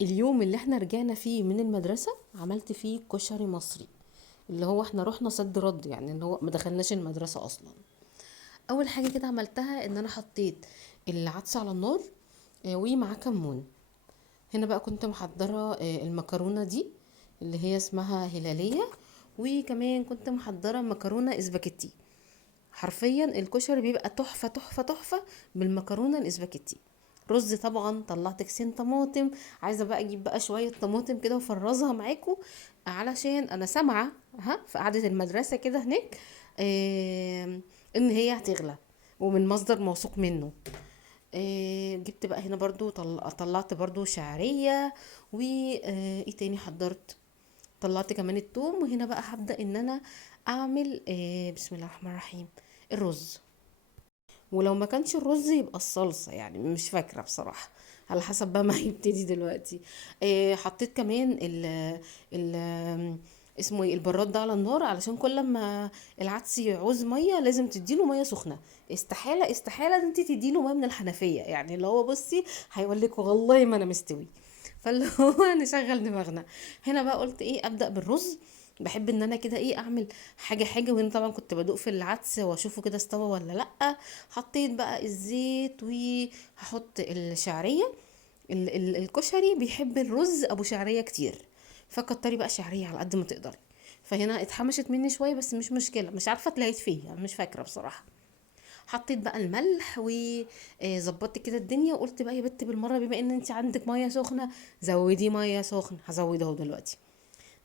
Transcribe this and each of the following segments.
اليوم اللي احنا رجعنا فيه من المدرسة عملت فيه كشري مصري، اللي هو احنا رحنا صد رد، يعني اللي هو ما دخلناش المدرسة اصلا. اول حاجة كده عملتها ان انا حطيت العدس على النار، ومعاه كمون. هنا بقى كنت محضرة المكرونة دي اللي هي اسمها هلالية، وكمان كنت محضرة مكرونة اسباجيتي. حرفيا الكشري بيبقى تحفة تحفة تحفة بالمكرونة الاسباجيتي. رز طبعا طلعت كيسين طماطم، عايزة بقى اجيب بقى شوية طماطم كده وافرزها معاكم، علشان انا سامعة في قعدة المدرسة كده هناك ان هي هتغلى، ومن مصدر موثوق منه. جبت بقى هنا برضو طلعت برضو شعرية، و ايه تاني حضرت، طلعت كمان التوم. وهنا بقى هبدأ ان انا اعمل بسم الله الرحمن الرحيم الرز. ولو ما كانش الرز يبقى الصلصة، يعني مش فاكرة بصراحة، على حسب بقى ما هيبتدي دلوقتي. حطيت كمان ال اسمه ايه البراد ده على النار، علشان كل ما العدس يعوز ميه لازم تديله ميه سخنه. استحاله استحاله ان انت تديله ميه من الحنفيه، يعني اللي هو بصي هيقول لك والله ما انا مستوي. فاللي هو نشغل دماغنا. هنا بقى قلت ايه ابدا بالرز. بحب ان انا كده ايه اعمل حاجه حاجه، وهنا طبعا كنت بدوق في العدس واشوفه كده استوى ولا لا. حطيت بقى الزيت وهحط الشعريه. الكشري بيحب الرز ابو شعريه كتير، فكتري بقى شعريه على قد ما تقدري. فهنا اتحمشت مني شويه بس مش مشكله، مش عارفه تلاقيت فيه يعني مش فاكره بصراحه. حطيت بقى الملح وظبطت كده الدنيا، وقلت بقى يا بت بالمره بما ان انت عندك ميه سخنه زودي ميه سخنه. هزود اهو دلوقتي،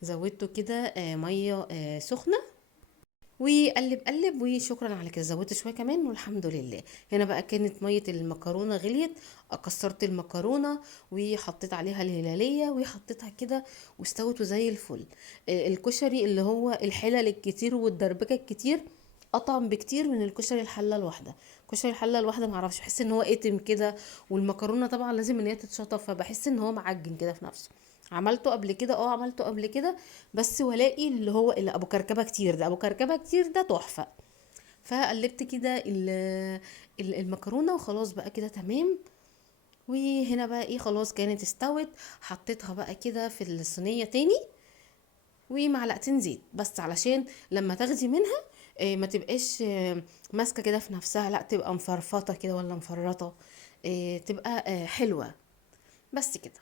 زودته كده ميه سخنه، وقلب قلب وشكرا على كده. زودت شويه كمان والحمد لله. هنا بقى كانت ميه المكرونه غليت، كسرت المكرونه وحطيت عليها الهلاليه وحطيتها كده واستوت زي الفل. الكشري اللي هو الحلل الكتير والدربكه الكتير اطعم بكتير من الكشري الحله الواحده. كشري الحله الواحده معرفش، بحس ان هو اتم كده، والمكرونه طبعا لازم ان هي تتشطف، فبحس ان هو معجن كده في نفسه. عملته قبل كده، بس ولاقي اللي هو اللي ابو كركبه كتير ده، ابو كركبه كتير ده تحفه. فقلبت كده المكرونه وخلاص بقى كده تمام. وهنا بقى ايه خلاص كانت استوت. حطيتها بقى كده في الصينيه تاني، ومعلقتين زيت بس علشان لما تاخدي منها ما تبقاش ماسكه كده في نفسها، لا تبقى مفرفطه كده ولا مفرطه، تبقى حلوه. بس كده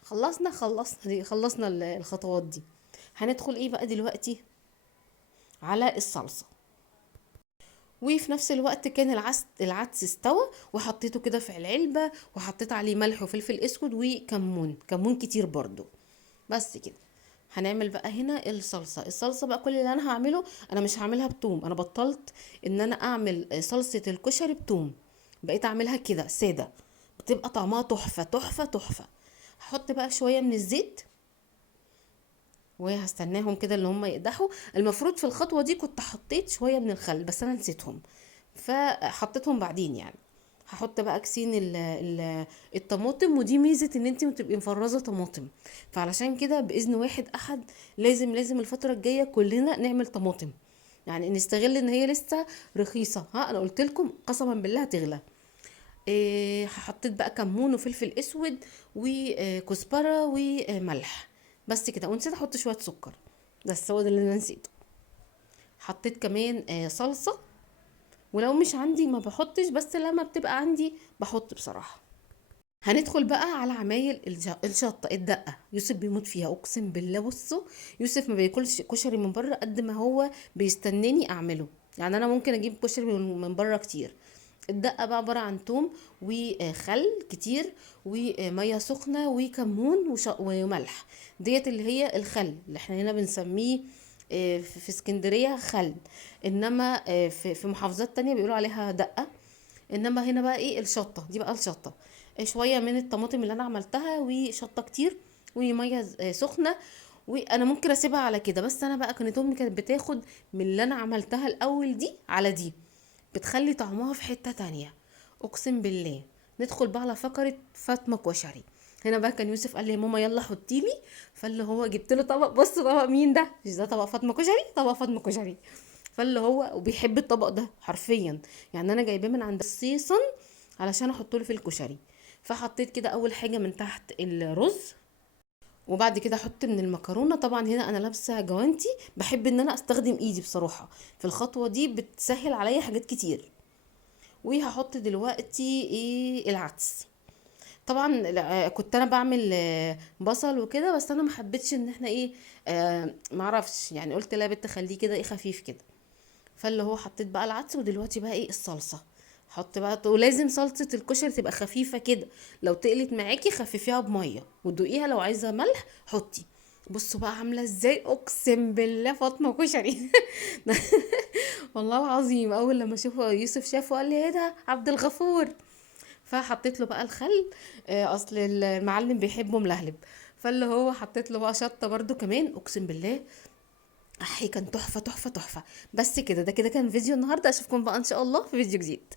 خلصنا الخطوات دي. هندخل ايه بقى دلوقتي على الصلصة. وفي نفس الوقت كان العدس استوى، وحطيته كده في العلبة، وحطيت عليه ملح وفلفل اسود وكمون، كمون كتير برضو. بس كده. هنعمل بقى هنا الصلصة بقى. كل اللي انا هعمله، انا مش هعملها بتوم، انا بطلت ان انا اعمل صلصة الكشري بتوم، بقيت اعملها كده سادة، بتبقى طعمها تحفة تحفة تحفة. هحط بقى شوية من الزيت، وهستناهم كده اللي هم يقدحوا. المفروض في الخطوة دي كنت حطيت شوية من الخل بس انا نسيتهم، فحطيتهم بعدين يعني. هحط بقى كيسين الطماطم، ودي ميزة ان انت بتبقي مفرزة طماطم، فعلشان كده باذن واحد احد لازم الفترة الجاية كلنا نعمل طماطم، يعني نستغل ان هي لسه رخيصة. انا قلت لكم قسما بالله هتغلى. حطيت بقى كمون وفلفل اسود وكزبره وملح، بس كده. ونسيت احط شويه سكر، بس هو ده اللي انا نسيته. حطيت كمان صلصه، ولو مش عندي ما بحطش، بس لما بتبقى عندي بحط بصراحه. هندخل بقى على عمايل الشطه الدقه. يوسف بيموت فيها اقسم بالله. بصوا، يوسف ما بياكلش كشري من بره قد ما هو بيستناني اعمله. يعني انا ممكن اجيب كشري من بره كتير. الدقة بقى عبارة عن توم وخل كتير ومية سخنة وكمون وملح. ديت اللي هي الخل اللي احنا هنا بنسميه في اسكندرية خل، انما في محافظات تانية بيقولوا عليها دقة. انما هنا بقى ايه الشطة دي بقى الشطة. شوية من الطماطم اللي انا عملتها وشطة كتير ومية سخنة. وانا ممكن اسيبها على كده، بس انا بقى كانت امي كانت بتاخد من اللي انا عملتها الاول دي على دي، بتخلي طعمها في حتة تانية اقسم بالله. ندخل بقى على فقرة فاطمة كشري. هنا بقى كان يوسف قال لي يا ماما يلا حطي لي، فاللي هو جبت له طبق. بص طبق مين ده؟ مش ده طبق فاطمة كشري، طبق فاطمة كشري. فاللي هو وبيحب الطبق ده حرفيا، يعني انا جايباه من عند خصيصا علشان احط له في الكشري. فحطيت كده اول حاجة من تحت الرز، وبعد كده احط من المكرونه. طبعا هنا انا لابسه جوانتي، بحب ان انا استخدم ايدي بصراحه، في الخطوه دي بتسهل عليا حاجات كتير. وهحط دلوقتي ايه العدس. طبعا كنت انا بعمل بصل وكده، بس انا ما حبيتش ان احنا ايه، معرفش يعني، قلت لا يا بت خليه كده ايه خفيف كده. فاللي هو حطيت بقى العدس، ودلوقتي بقى ايه الصلصه. حط بقى، ولازم صلصه الكشري تبقى خفيفه كده، لو تقلت معاكي خففيها بميه ودوقيها، لو عايزه ملح حطي. بصوا بقى عامله ازاي، اقسم بالله فاطمه كشري. والله العظيم اول لما شوفه يوسف شافه قال لي ايه ده عبد الغفور. فحطيت له بقى الخل، اصل المعلم بيحبه ملهلب. فاللي هو حطيت له بقى شطه برضو كمان، اقسم بالله احي كان تحفه تحفه تحفه. بس كده، ده كده كان فيديو النهارده، اشوفكم بقى ان شاء الله في فيديو جديد.